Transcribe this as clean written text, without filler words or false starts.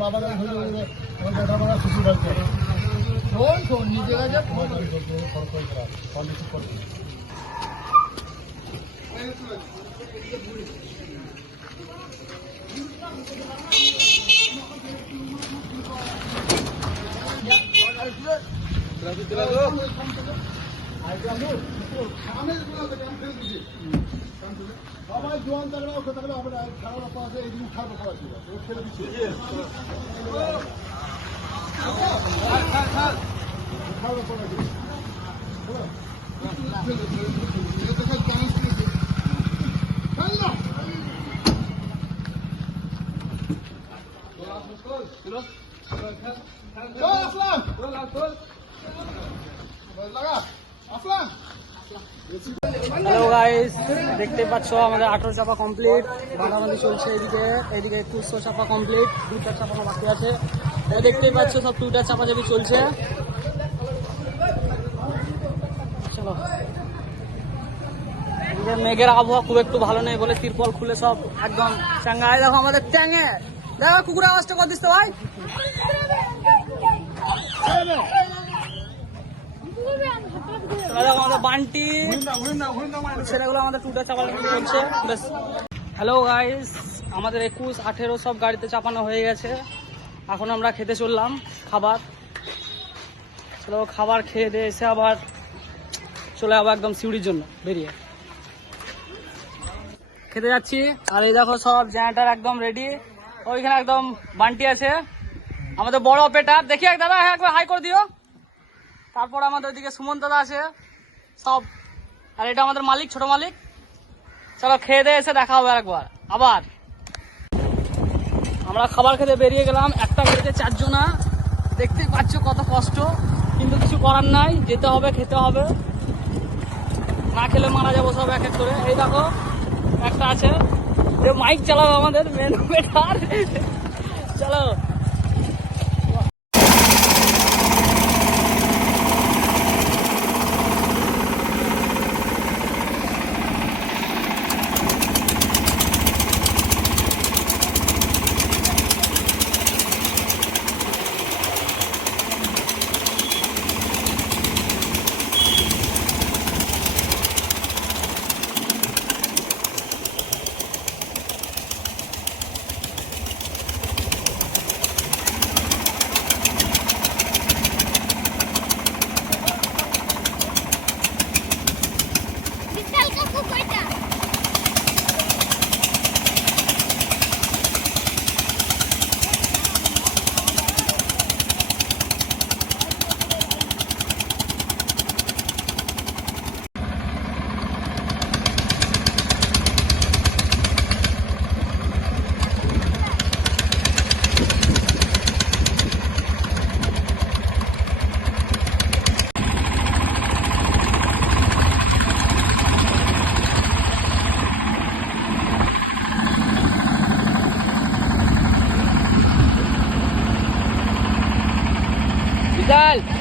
বাবা শোন নিজে গেছে সবাই জোয়ান থাকলে ওকে থাকলে হবে না খারাপ ব্যাপার আছে এই দিন খারাপ ব্যাপার আছে ও ছেড়ে দিচ্ছে খারাপ ব্যাপার আছে হ্যালো গাইস, দেখতে পাচ্ছ আমাদের 18 চাপা কমপ্লিট, বাঁধাবাঁধি চলছে। এদিকে 21 চাপা কমপ্লিট, 2টা চাপানো বাকি আছে। দেখতেই পাচ্ছ সব 2টা চাপাচাপি চলছে। চলো, মেঘের আবহাওয়া খুব একটু ভালো নেই বলে তিরপল খুলে সব একদম চাঙ্গায়। দেখো আমাদের ট্যাঙে, দেখো কুকুরের আওয়াজটা কর দিস তো ভাই। আমাদের বান্টি ছেলেগুলো আমাদের 2টা চাপানো চলছে। বেশ। হ্যালো গাইস, আমাদের 21, 18 সব গাড়িতে চাপানো হয়ে গেছে। এখন আমরা খেতে চললাম খাবার। চলো, খাবার খেয়ে দিয়ে এসে আবার চলে যাবো একদম সিউড়ির জন্য বেরিয়ে খেতে যাচ্ছি। আর এই দেখো সব জেনারেটার একদম রেডি। ওইখানে একদম বান্টি আছে, আমাদের বড় অপারেটর। দেখি এক দাদা, হ্যাঁ একবার হাই করে দিও। তারপর আমাদের ওইদিকে সুমন দাদা আছে সব। আর এটা আমাদের মালিক, ছোট মালিক। চলো খেয়ে দিয়ে এসে দেখা হবে একবার আবার। আমরা খাবার খেতে বেরিয়ে গেলাম, একটা গাড়িতে 4 জনা। দেখতেই পাচ্ছ কত কষ্ট, কিন্তু কিছু করার নাই, যেতে হবে, খেতে হবে। না খেলে মারা যাবো সব এক এক করে। এই দেখো একটা আছে, মাইক চালাবে আমাদের মেন অপারেটর। চলো বিশাল